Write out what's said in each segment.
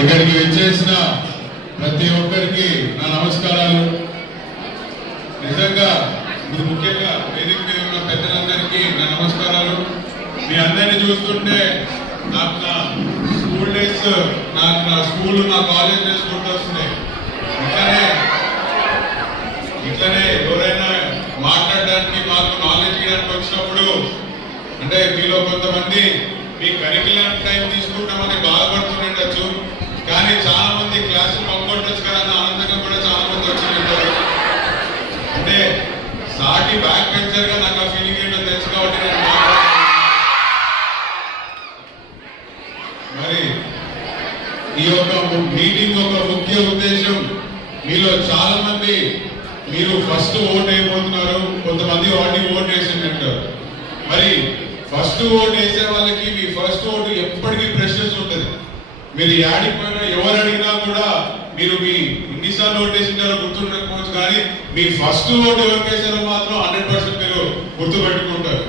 ఇక్కడికి వచ్చేసిన ప్రతి ఒక్కరికి నా నమస్కారాలు. నిజంగా ఇది ముఖ్యంగా వేదిక మీద ఉన్న పెద్దలందరికీ నా నమస్కారాలు. మీ అందరిని చూస్తుంటే నాకు నా స్కూల్ డేస్ నాకు నా స్కూల్ నా కాలేజ్ డేస్ గుర్తొస్తున్నాయి. ఇట్లానే ఇట్లనే ఎవరైనా మాట్లాడడానికి మాకు నాలెడ్జ్ ఇవ్వడానికి వచ్చినప్పుడు అంటే మీలో కొంతమంది మీ కరికులం టైం తీసుకుంటామని బాధపడుతుండొచ్చు. కానీ చాలా మంది క్లాసులు పంపొట్టచ్చు కదా ఆనందంగా కూడా చాలా మంది వచ్చి ఉంటారు అంటే సాటి బ్యాక్ పెంచర్గా నాకు ఆ ఫీలింగ్ ఏంటో తెలుసు కాబట్టి నేను మరి ఈ యొక్క మీటింగ్ యొక్క ముఖ్య ఉద్దేశం మీలో చాలా మంది మీరు ఫస్ట్ ఓట్ అయిపోతున్నారు. కొంతమంది ఆల్రెడీ ఓట్ వేసిందంటారు మరి ఫస్ట్ ఓట్ వేసే వాళ్ళకి మీ ఫస్ట్ ఓటు ఎప్పటికీ ప్రెషర్స్ మీరు యాడిపోయినా ఎవరు అడిగినా కూడా మీరు మీ ఎన్నిసార్లు ఓట్ వేసింటారో గుర్తుండకపోవచ్చు కానీ మీ ఫస్ట్ ఓటు ఎవరికి వేసారో మాత్రం హండ్రెడ్ పర్సెంట్ మీరు గుర్తుపెట్టుకుంటారు.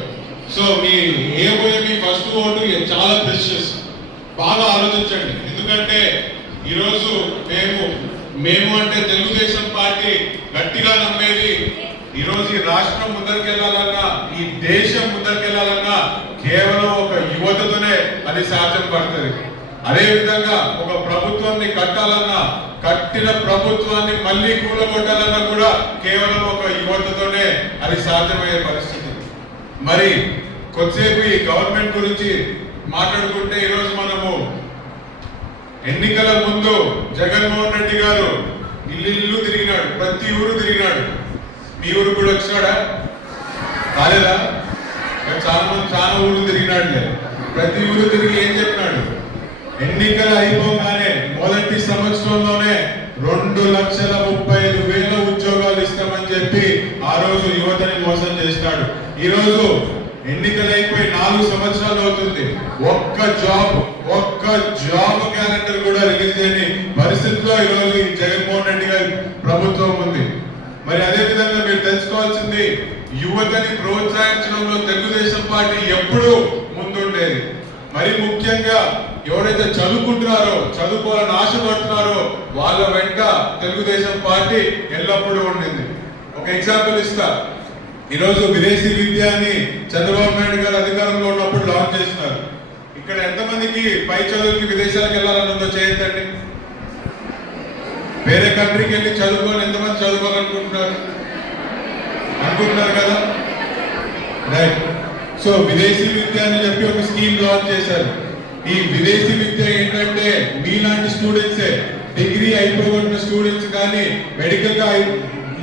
సో మీ వేయబోయే మీ ఫస్ట్ ఓటు చాలా ప్రెషియస్ బాగా ఆలోచించండి. ఎందుకంటే ఈరోజు మేము మేము అంటే తెలుగుదేశం పార్టీ గట్టిగా నమ్మేది ఈరోజు ఈ రాష్ట్రం ముందరికెళ్ళాలన్నా ఈ దేశం ముందరికెళ్ళాలన్నా కేవలం ఒక యువతతోనే అది సాధ్యం పడుతుంది. అదే విధంగా ఒక ప్రభుత్వాన్ని కట్టాలన్నా కట్టిన ప్రభుత్వాన్ని మళ్ళీ కూలగొట్టాలన్నా కూడా కేవలం ఒక యువతతోనే అది సాధ్యమయ్యే పరిస్థితి. మరి కొద్దిసేపు ఈ గవర్నమెంట్ గురించి మాట్లాడుకుంటే ఈరోజు మనము ఎన్నికల ముందు జగన్మోహన్ రెడ్డి గారు ఇల్లు తిరిగినాడు ప్రతి ఊరు తిరిగినాడు. మీ ఊరు కూడా వచ్చినాడా? కాలేదా చాలా మంది చాలా ఊరు తిరిగినాడులే. ప్రతి ఊరు తిరిగి ఏం చెప్పినాడు ఎన్నికలు అయిపోగానే మొదటి సంవత్సరంలోనే రెండు లక్షల ముప్పై ఐదు వేల ఉద్యోగాలు ఇస్తామని చెప్పి ఆ రోజు యువతని మోసం చేసినాడు ఈ రోజు ఎన్నికలు అయిపోయి నాలుగు సంవత్సరాలు అవుతుంది. ఒక్క జాబ్ ఒక్క జాబ్ క్యాలెండర్ కూడా రిలీజ్ చేయని పరిస్థితిలో ఈరోజు ఈ జగన్మోహన్ రెడ్డి గారి ప్రభుత్వం ఉంది. మరి అదే విధంగా మీరు తెలుసుకోవాల్సింది యువతని ప్రోత్సహించడంలో తెలుగుదేశం పార్టీ ఎప్పుడూ ముందుండేది. మరి ముఖ్యంగా ఎవరైతే చదువుకుంటున్నారో చదువుకోవాలని ఆశపడుతున్నారో వాళ్ళ వెంట తెలుగుదేశం పార్టీ ఎల్లప్పుడూ ఉండింది. ఒక ఎగ్జాంపుల్ ఇస్తా. ఈరోజు విదేశీ విద్య అని చంద్రబాబు నాయుడు గారు అధికారంలో ఉన్నప్పుడు లాంచ్ చేసినారు. ఇక్కడ ఎంతమందికి పై చదువుకి విదేశాలకు వెళ్ళాలని ఉందో చేయొద్దండి. వేరే కంట్రీకి వెళ్ళి చదువుకొని ఎంతమంది చదువుకోవాలనుకుంటున్నారు? అనుకుంటున్నారు కదా? రైట్ సో విదేశీ విద్య అని చెప్పి ఒక స్కీమ్ లాంచ్ చేశారు. ఈ విదేశీ విద్య ఏంటంటే మీలాంటి స్టూడెంట్సే డిగ్రీ అయిపోగొట్టిన స్టూడెంట్స్ కానీ మెడికల్గా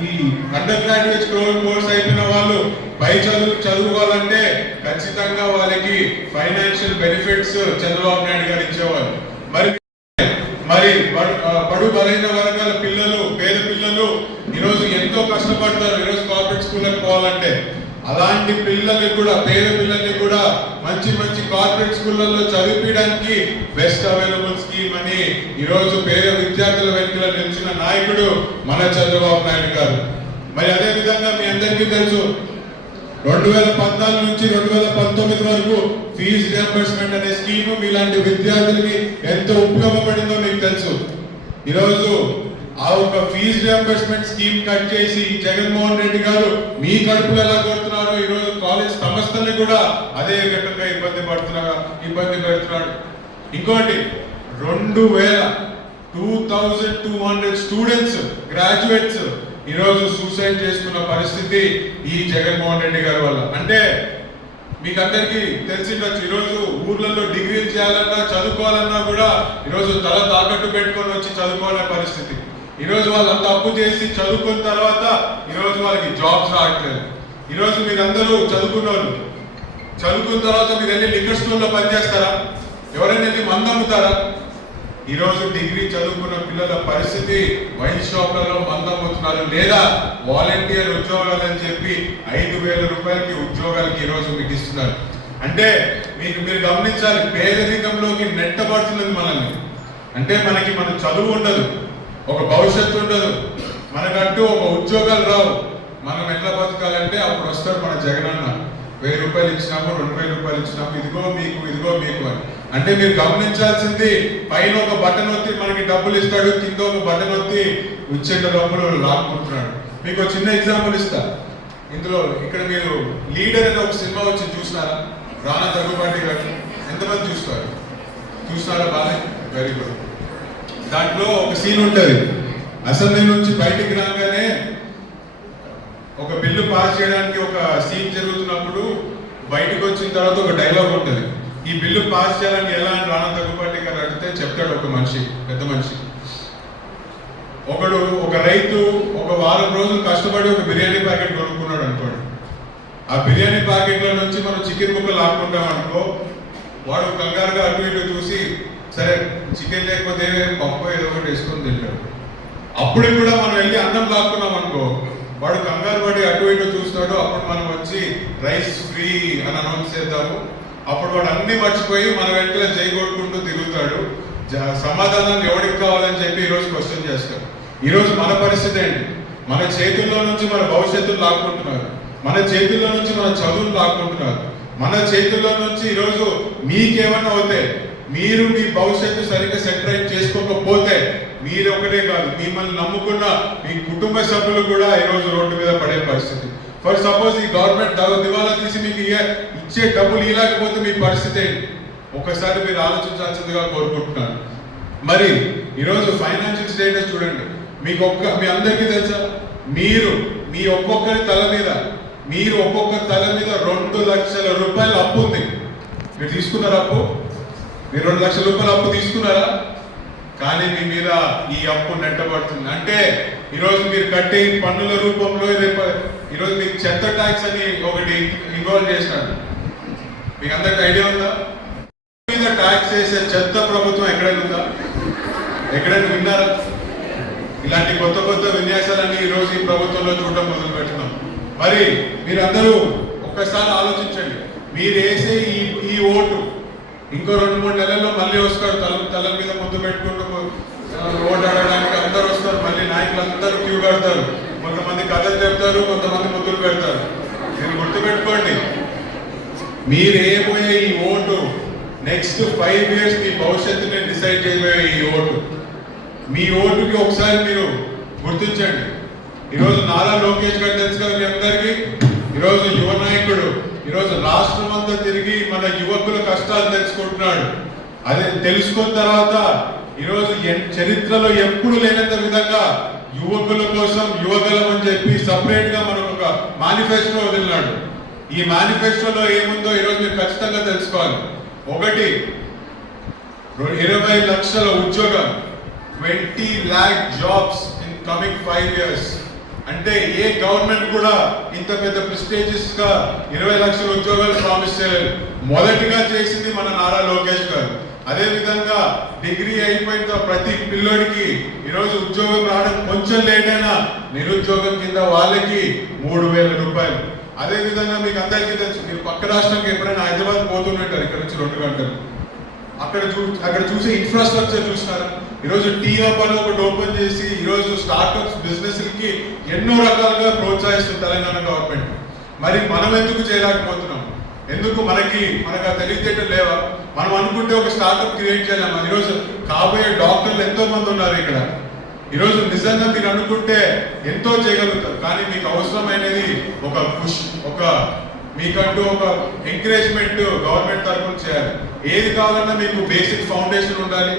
ఈ అండర్ గ్రాడ్యుయేట్ కోర్స్ అయిపోయిన వాళ్ళు పై చదువు చదువుకోవాలంటే ఖచ్చితంగా వాళ్ళకి ఫైనాన్షియల్ బెనిఫిట్స్ చంద్రబాబు నాయుడు గారు ఇచ్చేవాళ్ళు. మరి మరి బడు- బలైన వర్గాల పిల్లలు పేద పిల్లలు ఈరోజు ఎంతో కష్టపడతారు ఈరోజు కార్పొరేట్ స్కూళ్ళకి పోవాలంటే. అలాంటి పిల్లల్ని కూడా పేద పిల్లల్ని కూడా మంచి మంచి కార్పొరేట్ స్కూళ్ళల్లో చదివించడానికి బెస్ట్ అవైలబుల్ స్కీమ్ అని ఈరోజు పేద విద్యార్థుల వెనుకల నిలిచిన నాయకుడు మన చంద్రబాబు నాయుడు గారు. మరి అదే విధంగా మీ అందరికీ తెలుసు రెండు వేల పద్నాలుగు నుంచి రెండు వేల పంతొమ్మిది వరకు ఫీజు రియంబర్స్మెంట్ అనే స్కీమ్ మీలాంటి విద్యార్థులకి ఎంతో ఉపయోగపడిందో మీకు తెలుసు. ఈరోజు ఆ ఒక ఫీజు రియంబర్స్మెంట్ స్కీమ్ కట్ చేసి ఈ జగన్మోహన్ రెడ్డి గారు మీ కడుపులు ఎలా కొడుతున్నారో ఈ రోజు కాలేజ్ సంస్థల్ని కూడా అదే రకంగా ఇబ్బంది పడుతున్నా ఇబ్బంది పెడుతున్నాడు. ఇంకోటి రెండు వేల two thousand two hundred students graduates ఈరోజు సూసైడ్ చేసుకున్న పరిస్థితి ఈ జగన్మోహన్ రెడ్డి గారి వల్ల. అంటే మీకు అందరికీ తెలిసిండొచ్చు ఈరోజు ఊర్లలో డిగ్రీలు చేయాలన్నా చదువుకోవాలన్నా కూడా ఈరోజు తల తాకట్టు పెట్టుకొని వచ్చి చదువుకోవాలనే పరిస్థితి. ఈరోజు వాళ్ళంతా అప్పు చేసి చదువుకున్న తర్వాత ఈరోజు వాళ్ళకి జాబ్స్ రావట్లేదు. ఈరోజు మీరందరూ చదువుకున్న వాళ్ళు చదువుకున్న తర్వాత మీరు వెళ్ళి లిక్కర్ స్టోర్లో పనిచేస్తారా? ఎవరైనా వెళ్ళి మందు అమ్ముతారా? ఈరోజు డిగ్రీ చదువుకున్న పిల్లల పరిస్థితి వైన్ షాప్లలో మందు అమ్ముతున్నారు. లేదా వాలంటీర్ ఉద్యోగాలు అని చెప్పి ఐదు వేల రూపాయలకి ఉద్యోగాలకి ఈరోజు మీకు ఇస్తున్నారు. అంటే మీకు మీరు గమనించాలి పేదరికంలోకి నెట్టబడుతున్నది మనల్ని. అంటే మనకి మన చదువు ఉండదు. ఒక భవిష్యత్తు ఉండదు. మనకంటూ ఒక ఉద్యోగాలు రావు. మనం ఎట్లా బతకాలంటే అప్పుడు వస్తారు మన జగనన్న వెయ్యి రూపాయలు ఇచ్చినాము రెండు వేల రూపాయలు ఇచ్చినాము ఇదిగో మీకు ఇదిగో మీకు అని. అంటే మీరు గమనించాల్సింది పైన ఒక బటన్ ఒత్తి మనకి డబ్బులు ఇస్తాడు కింద ఒక బటన్ ఒత్తి ఉచ్చేట డబ్బులు లాక్కుంటున్నాడు. మీకు ఒక చిన్న ఎగ్జాంపుల్ ఇస్తా. ఇందులో ఇక్కడ మీరు లీడర్ అనే ఒక సినిమా వచ్చి చూసినారా? రానా దగ్గుబాటి గారు. ఎంతమంది చూస్తారు? చూసినారా బాగా వెరీ గుడ్ దాంట్లో ఒక సీన్ ఉంటుంది. అసెంబ్లీ నుంచి బయటికి రాగానే ఒక బిల్లు పాస్ చేయడానికి ఒక సీన్ జరుగుతున్నప్పుడు బయటకు వచ్చిన తర్వాత ఒక డైలాగ్ ఉంటుంది. ఈ బిల్లు పాస్ చేయాలని ఎలా అని రాణా దగ్గుబాటి గారు అడిగితే చెప్తాడు ఒక మనిషి పెద్ద మనిషి. ఒకడు ఒక రైతు ఒక వారం రోజులు కష్టపడి ఒక బిర్యానీ ప్యాకెట్ కొనుక్కున్నాడు అనుకోండి. ఆ బిర్యానీ ప్యాకెట్లో నుంచి మనం చికెన్ ముక్కలు లాక్కుంటాం అనుకో వాడు కంగారుగా అటు ఇటు చూసి సరే చికెన్ లేకపోతే పప్పు ఏదో ఒకటి వేసుకొని తింటాడు. అప్పుడు కూడా మనం వెళ్ళి అన్నం లాక్కున్నాం అనుకో వాడు కంగారు పడి అటు ఇటు చూస్తాడు అప్పుడు మనం వచ్చి రైస్ ఫ్రీ అని అనౌన్స్ చేద్దాము. అప్పుడు వాడు అన్ని మర్చిపోయి మన వెంటనే చేయగొట్టుకుంటూ తిరుగుతాడు. జ- సమాధానం ఎవరికి కావాలని చెప్పి ఈరోజు క్వశ్చన్ చేస్తాడు. ఈరోజు మన పరిస్థితి ఏంటి? మన చేతుల్లో నుంచి మన భవిష్యత్తును లాక్కుంటున్నారు. మన చేతుల్లో నుంచి మన చదువును లాక్కుంటున్నారు. మన చేతుల్లో నుంచి ఈరోజు మీకేమన్నా అవుతే మీరు మీ భవిష్యత్తు సరిగ్గా సెటరైట్ చేసుకోకపోతే మీరు ఒకటే కాదు మిమ్మల్ని నమ్ముకున్న మీ కుటుంబ సభ్యులు కూడా ఈరోజు రోడ్డు మీద పడే పరిస్థితి. ఫర్ సపోజ్ ఈ గవర్నమెంట్ దివాలా తీసి మీకు ఇచ్చే డబ్బులు ఇలాకపోతే మీ పరిస్థితి ఒకసారి మీరు ఆలోచించాల్సిందిగా కోరుకుంటున్నాను. మరి ఈరోజు ఫైనాన్షియల్ స్టేటస్ చూడండి. మీకు ఒక్క మీ అందరికీ తెలుసా? మీరు మీ ఒక్కొక్కరి తల మీద మీరు ఒక్కొక్కరి తల మీద రెండు లక్షల రూపాయల అప్పు ఉంది. మీరు తీసుకున్నారు అప్పు? మీరు రెండు లక్షల రూపాయలు అప్పు తీసుకున్నారా? కానీ మీ మీద ఈ అప్పు నెట్టబడుతుంది. అంటే ఈరోజు మీరు కట్టే పన్నుల రూపంలో రేపు ఈరోజు మీకు చెత్త ట్యాక్స్ అని ఒకటి ఇన్వాల్వ్ చేసినాడు మీకు అందరికి ఐడియా ఉందా? మీద ట్యాక్స్ చేసే చెత్త ప్రభుత్వం ఎక్కడైనా ఉందా ఎక్కడైనా విన్నారా? ఇలాంటి కొత్త కొత్త విన్యాసాలన్నీ ఈరోజు ఈ ప్రభుత్వంలో చూడడం మొదలు పెట్టినాం మరి మీరందరూ ఒక్కసారి ఆలోచించండి. మీరు వేసే ఈ ఈ ఓటు ఇంకో రెండు మూడు నెలల్లో మళ్ళీ వస్తారు. తల తల మీద ముద్దు పెట్టుకుంటూ ఓటాడడానికి ఓటు అందరూ వస్తారు. మళ్ళీ నాయకులు అందరూ క్యూ కడతారు. కొంతమంది కథలు చెప్తారు కొంతమంది ముద్దులు పెడతారు. మీరు గుర్తుపెట్టుకోండి. మీరు వేయబోయే ఈ ఓటు. నెక్స్ట్ ఫైవ్ ఇయర్స్ మీ భవిష్యత్తుని డిసైడ్ చేయబోయే ఈ ఓటు. మీ ఓటుకి ఒకసారి మీరు గుర్తించండి. ఈరోజు నారా లోకేష్ గారు తెలుసు కదా మీ అందరికీ? ఈరోజు యువ నాయకుడు ఈరోజు రాష్ట్రం అంతా తిరిగి మన యువకుల కష్టాలు తెలుసుకుంటున్నాడు అదే తెలుసుకున్న తర్వాత ఈరోజు ఎన్- చరిత్రలో ఎప్పుడు లేనంత విధంగా యువకుల కోసం యువగలం అని చెప్పి సపరేట్గా మనం ఒక మేనిఫెస్టో వదిలినాడు. ఈ మేనిఫెస్టోలో ఏముందో ఈరోజు మీరు ఖచ్చితంగా తెలుసుకోవాలి. ఒకటి ఇరవై లక్షల ఉద్యోగం twenty lakh jobs in coming five years. అంటే ఏ గవర్నమెంట్ కూడా ఇంత పెద్ద ప్రిస్టేజియస్గా ఇరవై లక్షల ఉద్యోగాలు ప్రామిస్ చేయలేదు. మొదటిగా చేసింది మన నారా లోకేష్ గారు. అదే విధంగా డిగ్రీ అయిపోయిన ప్రతి పిల్లోడికి ఈరోజు ఉద్యోగం రావడం కొంచెం లేట్ అయినా నిరుద్యోగం కింద వాళ్ళకి మూడు వేల రూపాయలు. అదే విధంగా మీకు అందరికీ తెలుసు మీరు పక్క రాష్ట్రానికి ఎప్పుడైనా హైదరాబాద్ పోతుంటారు ఇక్కడ నుంచి రెండు గంటలు. అక్కడ చూ అక్కడ చూసే ఇన్ఫ్రాస్ట్రక్చర్ చూసినారా ఈరోజు టీ హబ్ అని ఒకటి ఓపెన్ చేసి ఈరోజు స్టార్ట్అప్స్ బిజినెస్లకి ఎన్నో రకాలుగా ప్రోత్సహిస్తుంది తెలంగాణ గవర్నమెంట్ మరి మనం ఎందుకు చేయలేకపోతున్నాం? ఎందుకు మనకి మనకు ఆ తెలివితేటలు లేవా? మనం అనుకుంటే ఒక స్టార్ట్అప్ క్రియేట్ చేయలేము ఈరోజు కాబోయే డాక్టర్లు ఎంతో మంది ఉన్నారు ఇక్కడ. ఈరోజు నిజంగా మీరు అనుకుంటే ఎంతో చేయగలుగుతారు. కానీ మీకు అవసరమైనది ఒక పుష్ ఒక మీకంటూ ఒక ఎంకరేజ్మెంట్ గవర్నమెంట్ తరఫున చేయాలి. ఏది కావాలన్నా మీకు బేసిక్ ఫౌండేషన్ ఉండాలి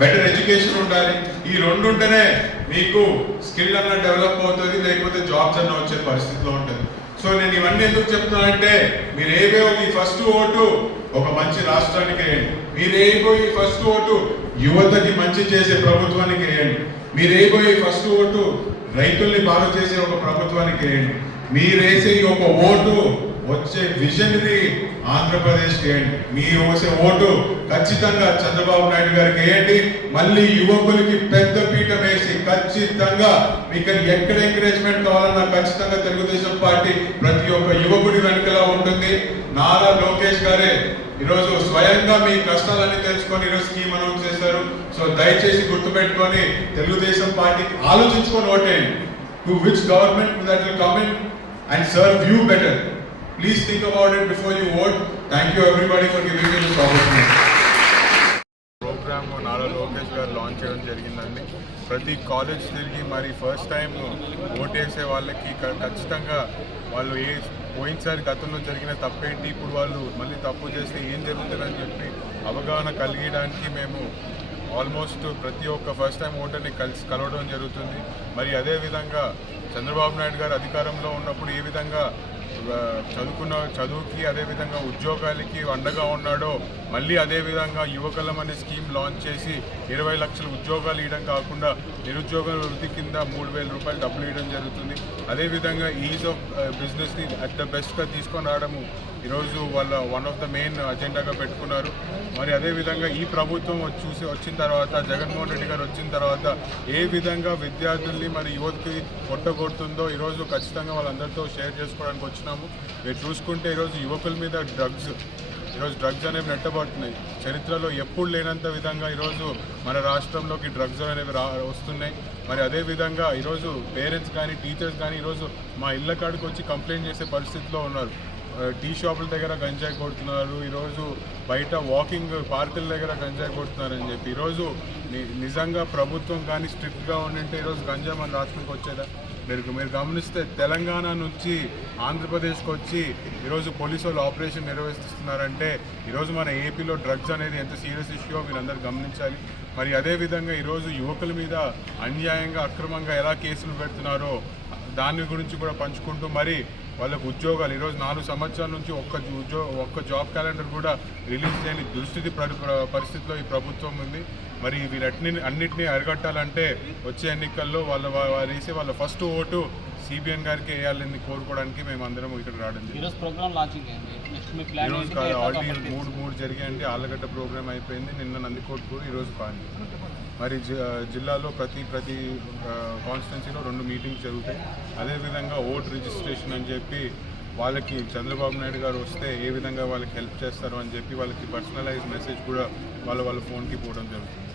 బెటర్ ఎడ్యుకేషన్ ఉండాలి. ఈ రెండు ఉంటేనే మీకు స్కిల్ అన్న డెవలప్ అవుతుంది లేకపోతే జాబ్స్ అన్న వచ్చే పరిస్థితిలో ఉంటుంది. సో నేను ఇవన్నీ ఎందుకు చెప్తున్నానంటే మీరు ఏవో ఈ ఫస్ట్ ఓటు ఒక మంచి రాష్ట్రానికి వేయండి. మీరు ఈ ఫస్ట్ ఓటు యువతకి మంచి చేసే ప్రభుత్వానికి వేయండి. మీరు ఈ ఫస్ట్ ఓటు రైతుల్ని బాగా చేసే ఒక ప్రభుత్వానికి వేయండి. మీరు వేసే ఈ ఒక ఓటు వచ్చే విజనరీ ఆంధ్రప్రదేశ్ వేయండి. మీ వచ్చే ఓటు ఖచ్చితంగా చంద్రబాబు నాయుడు గారికి వేయండి. మళ్ళీ యువకులకి పెద్ద పీఠం వేసి ఖచ్చితంగా మీకు ఎక్కడ ఎంకరేజ్మెంట్ కావాలన్నా ఖచ్చితంగా తెలుగుదేశం పార్టీ ప్రతి ఒక్క యువకుడి వెనుకలా ఉంటుంది. నారా లోకేష్ గారే ఈరోజు స్వయంగా మీ కష్టాలన్నీ తెలుసుకొని ఈరోజు స్కీమ్ అనౌన్స్ చేశారు. సో దయచేసి గుర్తుపెట్టుకొని తెలుగుదేశం పార్టీకి ఆలోచించుకొని ఓటేయండి. To which government that will come in and serve you better Please think about it before you vote. Thank you everybody for giving me this opportunity. Nara Lokesh గారు launch చేయడం జరిగిందండి ప్రతి కాలేజ్ తిరిగి మరి ఫస్ట్ టైం ఓటేసే వాళ్ళకి ఖచ్చితంగా వాళ్ళు ఏ పోయినసారి గతంలో జరిగిన తప్పేంటి ఇప్పుడు వాళ్ళు మళ్ళీ తప్పు చేస్తే ఏం జరుగుతుందని చెప్పి అవగాహన కలిగడానికి మేము ఆల్మోస్ట్ ప్రతి ఒక్క ఫస్ట్ టైం ఓటర్ని కలిసి కలవడం జరుగుతుంది మరి అదే విధంగా చంద్రబాబు నాయుడు గారు అధికారంలో ఉన్నప్పుడు ఏ విధంగా చదువుకున్న చదువుకి అదేవిధంగా ఉద్యోగాలకి అండగా ఉన్నాడో మళ్ళీ అదేవిధంగా యువకలం అనే స్కీమ్ లాంచ్ చేసి ఇరవై లక్షల ఉద్యోగాలు ఇవ్వడం కాకుండా నిరుద్యోగ వృద్ధి కింద మూడు వేల రూపాయలు డబ్బులు ఇవ్వడం జరుగుతుంది. అదేవిధంగా ఈజ్ ఆఫ్ బిజినెస్ని అట్ ద బెస్ట్గా తీసుకొని రావడము ఈరోజు వాళ్ళ వన్ ఆఫ్ ద మెయిన్ అజెండాగా పెట్టుకున్నారు. మరి అదేవిధంగా ఈ ప్రభుత్వం చూసి వచ్చిన తర్వాత జగన్మోహన్ రెడ్డి గారు వచ్చిన తర్వాత ఏ విధంగా విద్యార్థుల్ని మరి యువతకి కొట్టగొడుతుందో ఈరోజు ఖచ్చితంగా వాళ్ళందరితో షేర్ చేసుకోవడానికి వచ్చినాము. మీరు చూసుకుంటే ఈరోజు యువకుల మీద డ్రగ్స్ ఈరోజు డ్రగ్స్ అనేవి నెట్టబడుతున్నాయి. చరిత్రలో ఎప్పుడు లేనంత విధంగా ఈరోజు మన రాష్ట్రంలోకి డ్రగ్స్ అనేవి రా వస్తున్నాయి. మరి అదే విధంగా ఈరోజు పేరెంట్స్ కానీ టీచర్స్ కానీ ఈరోజు మా ఇళ్ళ కాడికి వచ్చి కంప్లైంట్ చేసే పరిస్థితిలో ఉన్నారు. టీ షాపుల దగ్గర గంజాయి కొడుతున్నారు. ఈరోజు బయట వాకింగ్ పార్కుల దగ్గర గంజాయి కొడుతున్నారని చెప్పి. ఈరోజు ని- నిజంగా ప్రభుత్వం కానీ స్ట్రిక్ట్గా ఉండింటే ఈరోజు గంజాయి మన రాష్ట్రంకి వచ్చేదా? మీరు మీరు గమనిస్తే తెలంగాణ నుంచి ఆంధ్రప్రదేశ్కి వచ్చి ఈరోజు పోలీసు వాళ్ళు ఆపరేషన్ నిర్వహిస్తున్నారంటే ఈరోజు మన ఏపీలో డ్రగ్స్ అనేది ఎంత సీరియస్ ఇష్యూ మీరందరూ గమనించాలి. మరి అదేవిధంగా ఈరోజు యువకుల మీద అన్యాయంగా అక్రమంగా ఎలా కేసులు పెడుతున్నారో దాని గురించి కూడా పంచుకుంటూ మరి వాళ్ళకు ఉద్యోగాలు ఈరోజు నాలుగు సంవత్సరాల నుంచి ఒక్క ఉద్యో ఒక్క జాబ్ క్యాలెండర్ కూడా రిలీజ్ చేయని దుస్థితి ప్ర- పరిస్థితిలో ఈ ప్రభుత్వం ఉంది. మరి వీరట్ని అన్నింటినీ అరికట్టాలంటే వచ్చే ఎన్నికల్లో వాళ్ళ వేసే వాళ్ళ ఫస్ట్ ఓటు సిబిఎన్ గారికి వేయాలని కోరుకోవడానికి మేము అందరం ఇక్కడ రావడం ఈరోజు ప్రోగ్రామ్ లాంచింగ్ ఈరోజు కాదు ఆల్రెడీ మూడు మూడు జరిగాయండి ఆళ్ళగడ్డ ప్రోగ్రామ్ అయిపోయింది. నిన్న నందికోట్కూరు ఈరోజు పాని మరి జిల్లాలో ప్రతి ప్రతి కాన్స్టిట్యున్సీలో రెండు మీటింగ్స్ జరుగుతాయి. అదేవిధంగా ఓట్ రిజిస్ట్రేషన్ అని చెప్పి వాళ్ళకి చంద్రబాబు నాయుడు గారు వస్తే ఏ విధంగా వాళ్ళకి హెల్ప్ చేస్తారు అని చెప్పి వాళ్ళకి పర్సనలైజ్ మెసేజ్ కూడా వాళ్ళ వాళ్ళ ఫోన్కి పోవడం జరుగుతుంది.